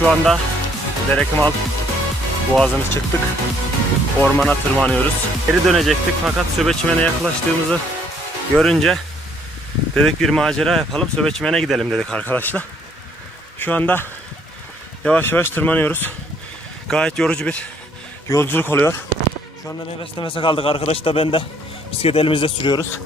Şu anda Derekemal Boğazı'nı çıktık. Ormana tırmanıyoruz. Geri dönecektik fakat Söbeçmen'e yaklaştığımızı görünce dedik bir macera yapalım. Söbeçmen'e gidelim dedik arkadaşlar. Şu anda yavaş yavaş tırmanıyoruz. Gayet yorucu bir yolculuk oluyor. Şu anda nefes nefese kaldık. Arkadaş da ben de bisiklet elimizde sürüyoruz.